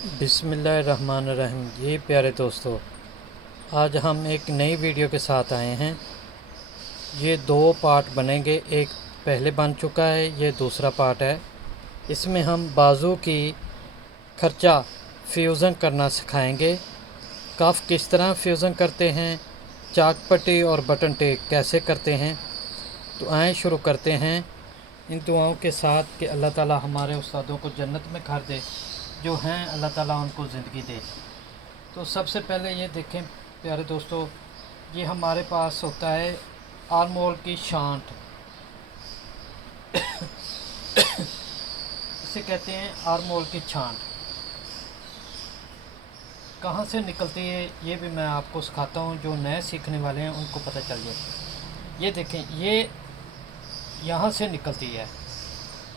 बिस्मिल्लाहिर्रहमानिर्रहीम। ये प्यारे दोस्तों, आज हम एक नई वीडियो के साथ आए हैं। ये दो पार्ट बनेंगे, एक पहले बन चुका है, ये दूसरा पार्ट है। इसमें हम बाजू की खर्चा फ्यूज़न करना सिखाएंगे। कफ किस तरह फ्यूज़न करते हैं, चाक पट्टी और बटन टेक कैसे करते हैं। तो आए शुरू करते हैं इन दुआओं के साथ कि अल्लाह ताला हमारे उस्तादों को जन्नत में घर दे, जो हैं अल्लाह ताला उनको ज़िंदगी दे। तो सबसे पहले ये देखें प्यारे दोस्तों, ये हमारे पास होता है आर्मोल की शांट। इसे कहते हैं आर्मोल की छांट। कहाँ से निकलती है ये भी मैं आपको सिखाता हूँ, जो नए सीखने वाले हैं उनको पता चल जाए। ये देखें, ये यहाँ से निकलती है,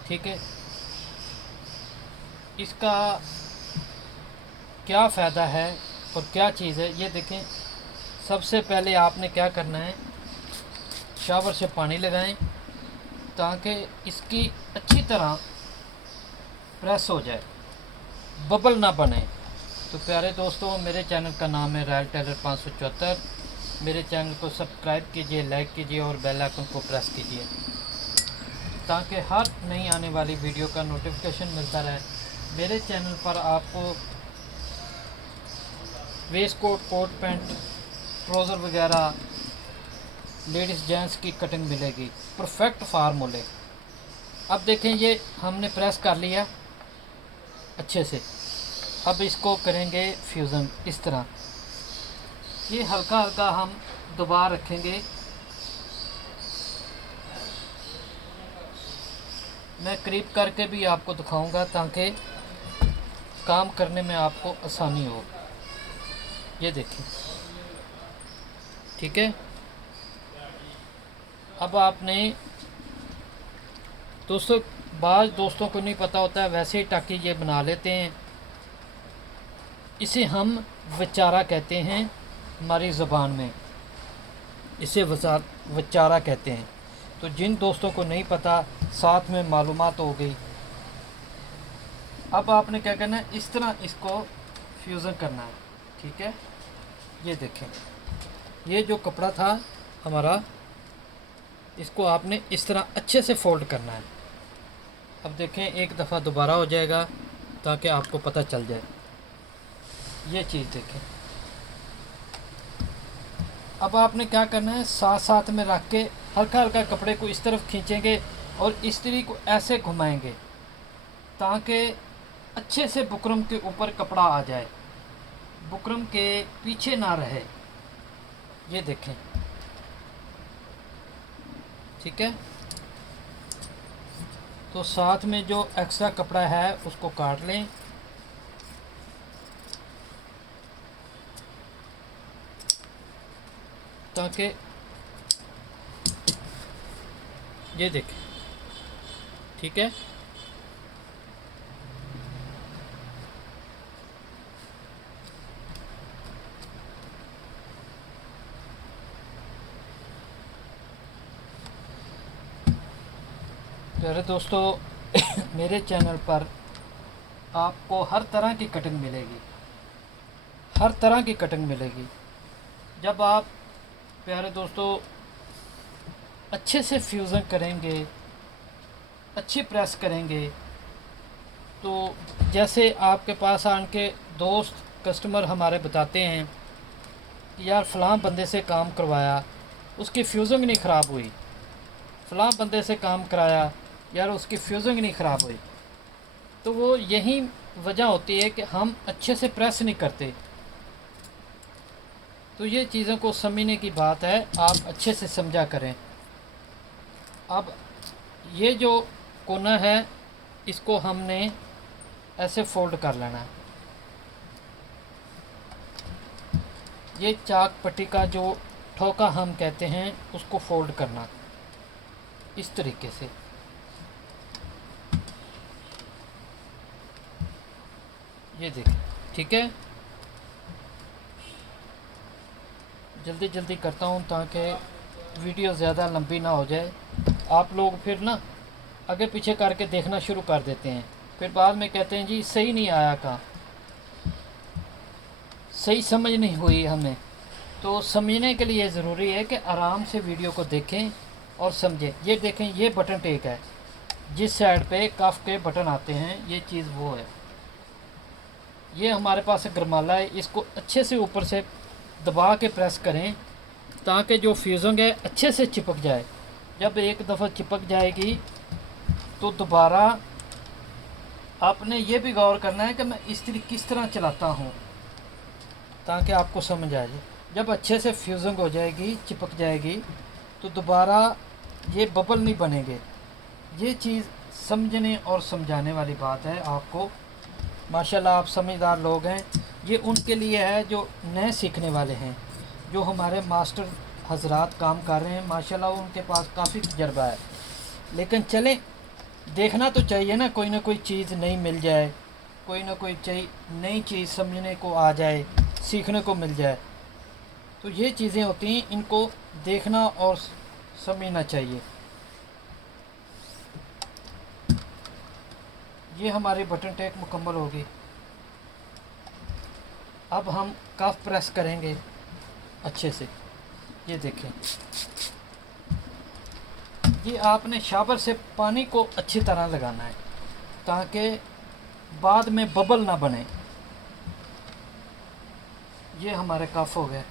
ठीक है। इसका क्या फ़ायदा है और क्या चीज़ है ये देखें। सबसे पहले आपने क्या करना है, शावर से पानी लगाएं ताकि इसकी अच्छी तरह प्रेस हो जाए, बबल ना बने। तो प्यारे दोस्तों, मेरे चैनल का नाम है रॉयल टेलर 574। मेरे चैनल को सब्सक्राइब कीजिए, लाइक कीजिए और बेल आइकन को प्रेस कीजिए ताकि हर नई आने वाली वीडियो का नोटिफिकेशन मिलता रहे। मेरे चैनल पर आपको waistcoat, coat pant, trouser वगैरह, लेडीज़ जेंट्स की कटिंग मिलेगी, परफेक्ट फार्मूले। अब देखें, ये हमने प्रेस कर लिया अच्छे से। अब इसको करेंगे फ्यूज़न इस तरह। ये हल्का हल्का हम दबा रखेंगे। मैं करीब करके भी आपको दिखाऊंगा ताकि काम करने में आपको आसानी हो। ये देखिए, ठीक है। अब आपने दोस्तों, बाज़ दोस्तों को नहीं पता होता है, वैसे ही टाकी ये बना लेते हैं। इसे हम वचारा कहते हैं हमारी ज़बान में, इसे वचारा कहते हैं। तो जिन दोस्तों को नहीं पता, साथ में मालूमात हो गई। अब आपने क्या करना है, इस तरह इसको फ्यूज़न करना है, ठीक है। ये देखें, ये जो कपड़ा था हमारा, इसको आपने इस तरह अच्छे से फोल्ड करना है। अब देखें, एक दफ़ा दोबारा हो जाएगा ताकि आपको पता चल जाए। ये चीज़ देखें। अब आपने क्या करना है, साथ साथ में रख के हल्का हल्का कपड़े को इस तरफ खींचेंगे और इस्त्री को ऐसे घुमाएंगे ताकि अच्छे से बुकरम के ऊपर कपड़ा आ जाए, बुकरम के पीछे ना रहे। ये देखें, ठीक है। तो साथ में जो एक्स्ट्रा कपड़ा है उसको काट लें। ताकि ये देखें, ठीक है। प्यारे दोस्तों, मेरे चैनल पर आपको हर तरह की कटिंग मिलेगी, हर तरह की कटिंग मिलेगी। जब आप प्यारे दोस्तों अच्छे से फ्यूज़न करेंगे, अच्छी प्रेस करेंगे, तो जैसे आपके पास आन के दोस्त कस्टमर हमारे बताते हैं कि यार फ़लाँ बंदे से काम करवाया, उसकी फ्यूज़िंग नहीं ख़राब हुई, फ़लाँ बंदे से काम कराया यार उसकी फ्यूज़िंग नहीं ख़राब हुई। तो वो यही वजह होती है कि हम अच्छे से प्रेस नहीं करते। तो ये चीज़ों को समझने की बात है, आप अच्छे से समझा करें। अब ये जो कोना है इसको हमने ऐसे फोल्ड कर लेना है। ये चाक पट्टी का जो ठोका हम कहते हैं उसको फोल्ड करना इस तरीके से। ये देखिए, ठीक है। जल्दी जल्दी करता हूँ ताकि वीडियो ज़्यादा लंबी ना हो जाए। आप लोग फिर ना आगे पीछे करके देखना शुरू कर देते हैं, फिर बाद में कहते हैं जी सही नहीं आया का। सही समझ नहीं हुई हमें। तो समझने के लिए ज़रूरी है कि आराम से वीडियो को देखें और समझें। ये देखें, ये बटन टेक है, जिस साइड पे कफ के बटन आते हैं ये चीज़ वो है। ये हमारे पास गरमाला है, इसको अच्छे से ऊपर से दबा के प्रेस करें ताकि जो फ्यूजिंग है अच्छे से चिपक जाए। जब एक दफ़ा चिपक जाएगी तो दोबारा आपने ये भी गौर करना है कि मैं इस्त्री किस तरह चलाता हूँ ताकि आपको समझ आ जाए। जब अच्छे से फ्यूजिंग हो जाएगी, चिपक जाएगी, तो दोबारा ये बबल नहीं बनेंगे। ये चीज़ समझने और समझाने वाली बात है आपको। माशाल्लाह आप समझदार लोग हैं। ये उनके लिए है जो नए सीखने वाले हैं, जो हमारे मास्टर हजरात काम कर रहे हैं, माशाल्लाह उनके पास काफ़ी तजर्बा है। लेकिन चलें, देखना तो चाहिए ना कोई चीज़ नई मिल जाए, कोई ना कोई नई चीज़ समझने को आ जाए, सीखने को मिल जाए। तो ये चीज़ें होती हैं, इनको देखना और समझना चाहिए। ये हमारी बटन टेक मुकम्मल होगी। अब हम कफ प्रेस करेंगे अच्छे से। ये देखें, ये आपने शावर से पानी को अच्छी तरह लगाना है ताकि बाद में बबल ना बने। ये हमारे कफ हो गए।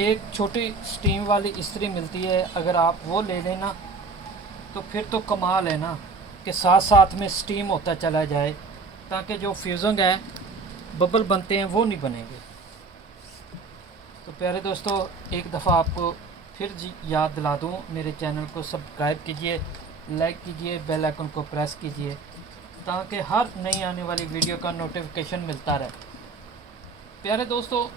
एक छोटी स्टीम वाली इस्त्री मिलती है, अगर आप वो ले लेना तो फिर तो कमाल है ना, कि साथ साथ में स्टीम होता चला जाए ताकि जो फ्यूजिंग है, बबल बनते हैं, वो नहीं बनेंगे। तो प्यारे दोस्तों, एक दफ़ा आपको फिर याद दिला दूं, मेरे चैनल को सब्सक्राइब कीजिए, लाइक कीजिए, बेल आइकन को प्रेस कीजिए ताकि हर नई आने वाली वीडियो का नोटिफिकेशन मिलता रहे। प्यारे दोस्तों,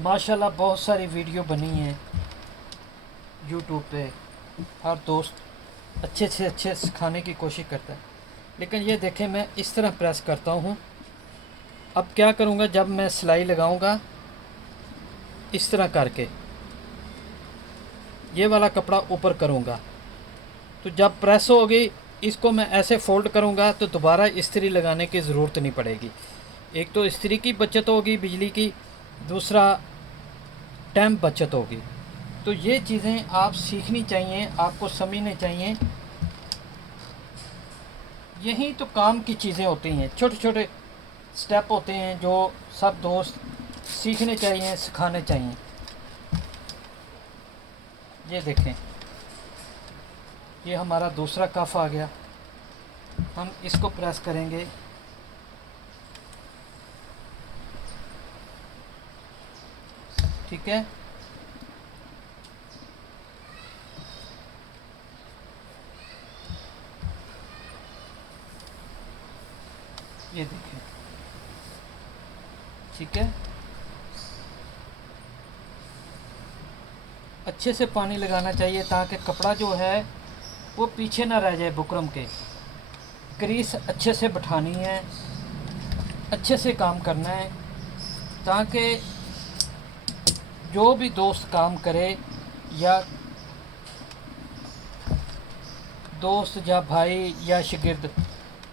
माशाल्लाह बहुत सारी वीडियो बनी हैं यूट्यूब पे। हर दोस्त अच्छे से अच्छे सिखाने की कोशिश करता है, लेकिन ये देखें मैं इस तरह प्रेस करता हूँ। अब क्या करूँगा, जब मैं सिलाई लगाऊँगा इस तरह करके ये वाला कपड़ा ऊपर करूँगा, तो जब प्रेस होगी इसको मैं ऐसे फोल्ड करूँगा तो दोबारा इस्त्री लगाने की ज़रूरत नहीं पड़ेगी। एक तो इस्त्री की बचत होगी बिजली की, दूसरा टाइम बचत होगी। तो ये चीज़ें आप सीखनी चाहिए, आपको समझनी चाहिए। यही तो काम की चीज़ें होती हैं, छोटे छोटे स्टेप होते हैं जो सब दोस्त सीखने चाहिए, सिखाने चाहिए। ये देखें, ये हमारा दूसरा कफ आ गया। हम इसको प्रेस करेंगे। ठीक है, ये देखें, ठीक है। अच्छे से पानी लगाना चाहिए ताकि कपड़ा जो है वो पीछे ना रह जाए बुकरम के। क्रीज अच्छे से बिठानी है, अच्छे से काम करना है ताकि जो भी दोस्त काम करे, या दोस्त या भाई या शागिर्द,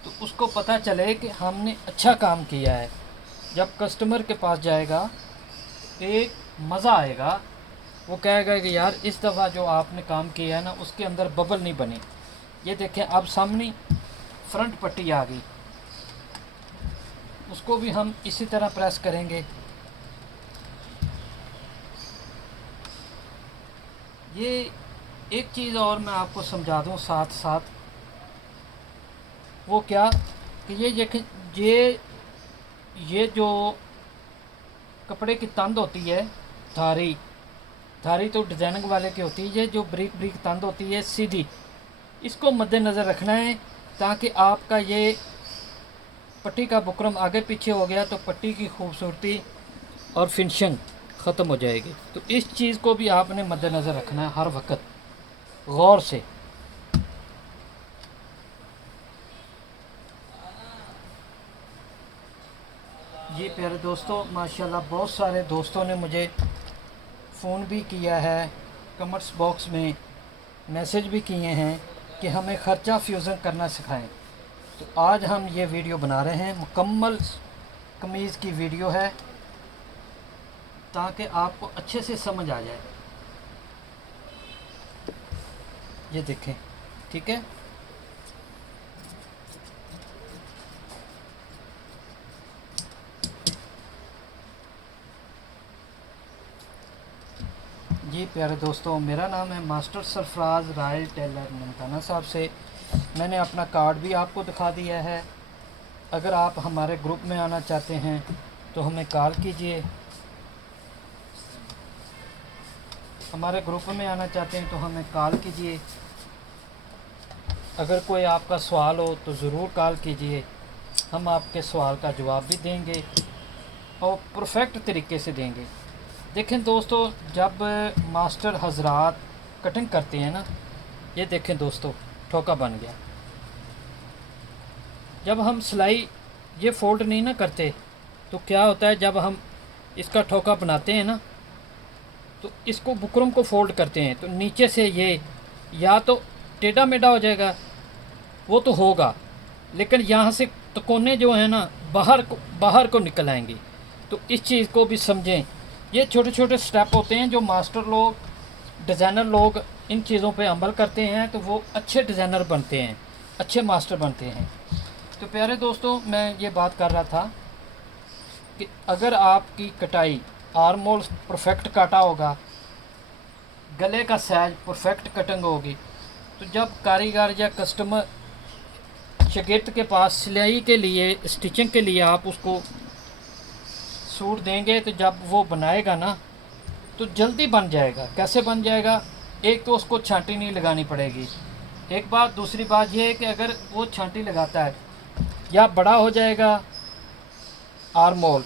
तो उसको पता चले कि हमने अच्छा काम किया है। जब कस्टमर के पास जाएगा एक मज़ा आएगा, वो कहेगा कि यार इस दफ़ा जो आपने काम किया है ना, उसके अंदर बबल नहीं बनी। ये देखें, अब सामने फ्रंट पट्टी आ गई, उसको भी हम इसी तरह प्रेस करेंगे। ये एक चीज़ और मैं आपको समझा दूं साथ साथ, वो क्या कि ये देखें, ये जो कपड़े की तंद होती है, धारी तो डिज़ाइनिंग वाले की होती है, ये जो ब्रीक ब्रीक तंद होती है सीधी, इसको मद्देनज़र रखना है ताकि आपका ये पट्टी का बुकरम आगे पीछे हो गया तो पट्टी की खूबसूरती और फिनिशिंग ख़त्म हो जाएगी। तो इस चीज़ को भी आपने मद्देनज़र रखना है हर वक्त गौर से। जी प्यारे दोस्तों, माशाल्लाह बहुत सारे दोस्तों ने मुझे फ़ोन भी किया है कमेंट्स बॉक्स में मैसेज भी किए हैं कि हमें ख़र्चा फ्यूज़न करना सिखाएं। तो आज हम ये वीडियो बना रहे हैं, मुकम्मल कमीज़ की वीडियो है ताकि आपको अच्छे से समझ आ जाए। ये देखें, ठीक है। जी प्यारे दोस्तों, मेरा नाम है Master Sarfaraz Royal Tailor Nankana Sahib से। मैंने अपना कार्ड भी आपको दिखा दिया है। अगर आप हमारे ग्रुप में आना चाहते हैं तो हमें कॉल कीजिए। हमारे ग्रुप में आना चाहते हैं तो हमें कॉल कीजिए। अगर कोई आपका सवाल हो तो ज़रूर कॉल कीजिए, हम आपके सवाल का जवाब भी देंगे और परफेक्ट तरीके से देंगे। देखें दोस्तों, जब मास्टर हजरात कटिंग करते हैं ना, ये देखें दोस्तों, ठोका बन गया। जब हम सिलाई ये फोल्ड नहीं ना करते तो क्या होता है, जब हम इसका ठोका बनाते हैं ना तो इसको बुकरम को फोल्ड करते हैं तो नीचे से ये या तो टेढ़ा मेढ़ा हो जाएगा, वो तो होगा, लेकिन यहाँ से तकोने जो है ना बाहर को निकल आएंगे। तो इस चीज़ को भी समझें। ये छोटे छोटे स्टेप होते हैं जो मास्टर लोग, डिज़ाइनर लोग इन चीज़ों पे अमल करते हैं तो वो अच्छे डिज़ाइनर बनते हैं, अच्छे मास्टर बनते हैं। तो प्यारे दोस्तों, मैं ये बात कर रहा था कि अगर आपकी कटाई आर्म होल परफेक्ट काटा होगा, गले का साइज परफेक्ट कटिंग होगी, तो जब कारीगर या कस्टमर शागिर्द के पास सिलाई के लिए, स्टिचिंग के लिए आप उसको सूट देंगे तो जब वो बनाएगा ना तो जल्दी बन जाएगा। कैसे बन जाएगा? एक तो उसको छांटी नहीं लगानी पड़ेगी, एक बात। दूसरी बात ये है कि अगर वो छांटी लगाता है या बड़ा हो जाएगा आर्म होल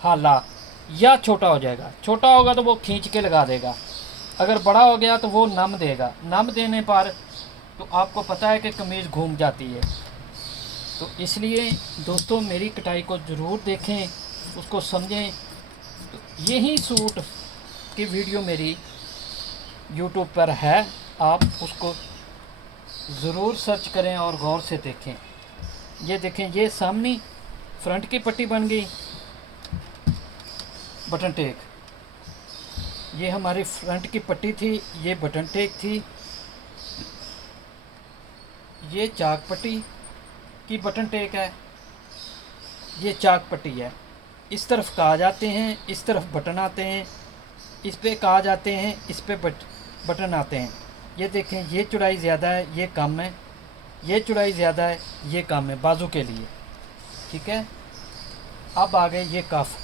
हाला, या छोटा हो जाएगा। छोटा होगा तो वो खींच के लगा देगा, अगर बड़ा हो गया तो वो नम देगा। नम देने पर तो आपको पता है कि कमीज़ घूम जाती है। तो इसलिए दोस्तों, मेरी कटाई को ज़रूर देखें, उसको समझें। तो यही सूट की वीडियो मेरी YouTube पर है, आप उसको ज़रूर सर्च करें और गौर से देखें। ये देखें, ये सामने फ्रंट की पट्टी बन गई, बटन टेक। ये हमारी फ्रंट की पट्टी थी, ये बटन टेक थी। ये चाक पट्टी की बटन टेक है, ये चाक पट्टी है। इस तरफ काज आते हैं, इस तरफ बटन आते हैं, इस पे काज आते हैं, इस पे बटन आते हैं। ये देखें, ये चौड़ाई ज़्यादा है, ये कम है, ये चौड़ाई ज़्यादा है, ये कम है बाजू के लिए, ठीक है। अब आ गए ये कफ,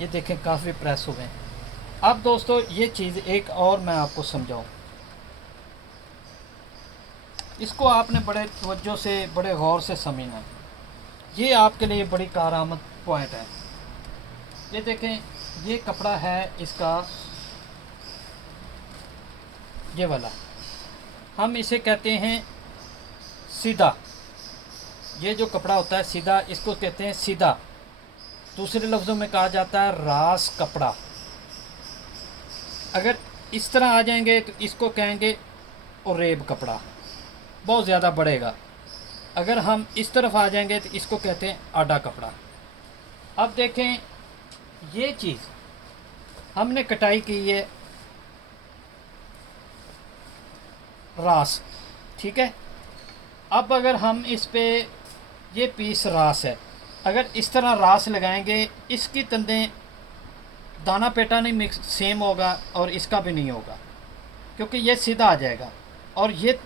ये देखें कफ भी प्रेस हो गए। अब दोस्तों, ये चीज़ एक और मैं आपको समझाऊं, इसको आपने बड़े तवज्जो से, बड़े गौर से समझना है। ये आपके लिए बड़ी कारआमद पॉइंट है। ये देखें, ये कपड़ा है इसका, ये वाला, हम इसे कहते हैं सीधा। ये जो कपड़ा होता है सीधा, इसको कहते हैं सीधा। दूसरे लफ्ज़ों में कहा जाता है रास कपड़ा। अगर इस तरह आ जाएंगे तो इसको कहेंगे ओरेब कपड़ा, बहुत ज़्यादा बढ़ेगा। अगर हम इस तरफ आ जाएंगे तो इसको कहते हैं आडा कपड़ा। अब देखें, ये चीज़ हमने कटाई की है रास, ठीक है। अब अगर हम इस पे, ये पीस रास है, अगर इस तरह रास लगाएंगे, इसकी तंदें, दाना पेटा नहीं मिक्स सेम होगा और इसका भी नहीं होगा, क्योंकि ये सीधा आ जाएगा और ये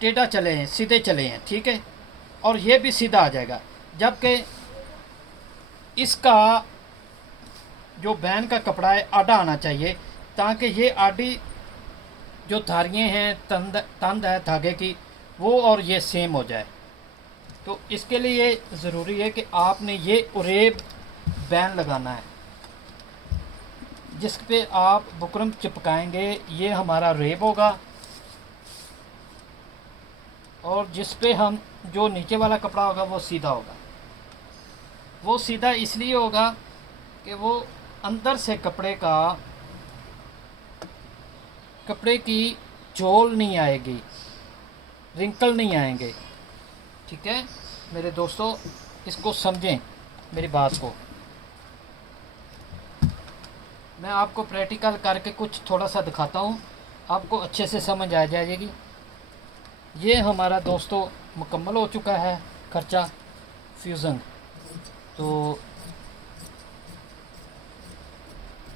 टेढ़ा चले हैं, सीधे चले हैं, ठीक है। और ये भी सीधा आ जाएगा, जबकि इसका जो बैन का कपड़ा है आड़ा आना चाहिए, ताकि ये आड़ी जो धारियाँ हैं, तंद है धागे की, वो और ये सेम हो जाए। तो इसके लिए ज़रूरी है कि आपने ये उरेब बैन लगाना है, जिस पे आप बुकरम चिपकाएंगे। ये हमारा रेब होगा, और जिस पे हम, जो नीचे वाला कपड़ा होगा वो सीधा होगा। वो सीधा इसलिए होगा कि वो अंदर से कपड़े की झोल नहीं आएगी, रिंकल नहीं आएंगे। ठीक है मेरे दोस्तों, इसको समझें मेरी बात को। मैं आपको प्रैक्टिकल करके कुछ थोड़ा सा दिखाता हूँ, आपको अच्छे से समझ आ जाएगी। ये हमारा दोस्तों मुकम्मल हो चुका है खर्चा फ्यूज़न। तो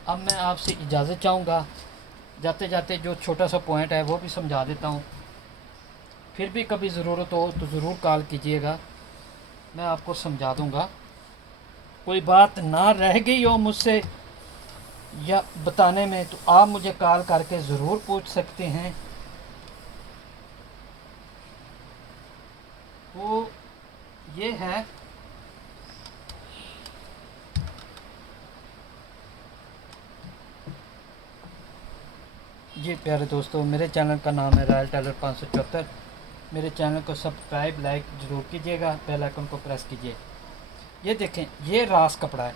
अब मैं आपसे इजाज़त चाहूँगा, जाते जाते जो छोटा सा पॉइंट है वो भी समझा देता हूँ। फिर भी कभी ज़रूरत हो तो ज़रूर कॉल कीजिएगा, मैं आपको समझा दूँगा। कोई बात ना रह गई हो मुझसे या बताने में तो आप मुझे कॉल करके ज़रूर पूछ सकते हैं। तो ये है जी प्यारे दोस्तों, मेरे चैनल का नाम है रॉयल टेलर 574। मेरे चैनल को सब्सक्राइब लाइक ज़रूर कीजिएगा, बेल आइकन को प्रेस कीजिए। ये देखें, ये रास कपड़ा है,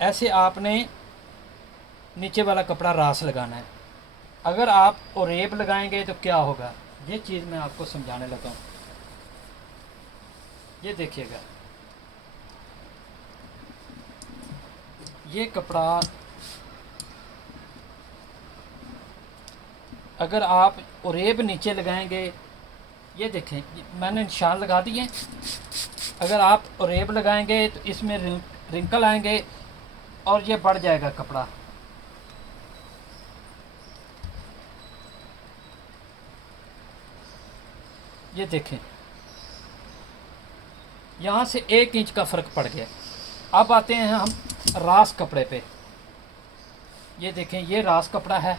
ऐसे आपने नीचे वाला कपड़ा रास लगाना है। अगर आप ओरेब लगाएंगे तो क्या होगा, ये चीज़ मैं आपको समझाने लगा हूँ। ये देखिएगा, ये कपड़ा अगर आप ओरेब नीचे लगाएंगे, ये देखें मैंने निशान लगा दिए। अगर आप ओरेब लगाएंगे तो इसमें रिंकल आएंगे और ये बढ़ जाएगा कपड़ा। ये देखें, यहाँ से 1 इंच का फ़र्क पड़ गया। अब आते हैं हम रास कपड़े पे। ये देखें, ये रास कपड़ा है,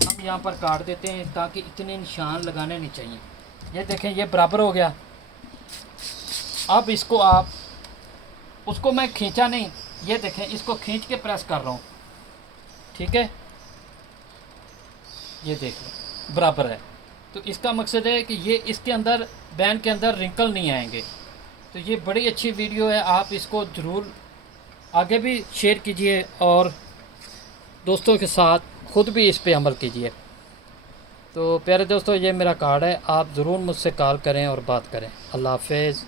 हम यहाँ पर काट देते हैं ताकि इतने निशान लगाने नहीं चाहिए। ये देखें, ये बराबर हो गया। अब इसको आप, उसको मैं खींचा नहीं, ये देखें इसको खींच के प्रेस कर रहा हूँ। ठीक है, ये देख लो बराबर है। तो इसका मकसद है कि ये इसके अंदर बैंड के अंदर रिंकल नहीं आएंगे। तो ये बड़ी अच्छी वीडियो है, आप इसको ज़रूर आगे भी शेयर कीजिए और दोस्तों के साथ ख़ुद भी इस पे अमल कीजिए। तो प्यारे दोस्तों, ये मेरा कार्ड है, आप ज़रूर मुझसे कॉल करें और बात करें। अल्लाह हाफ़िज़।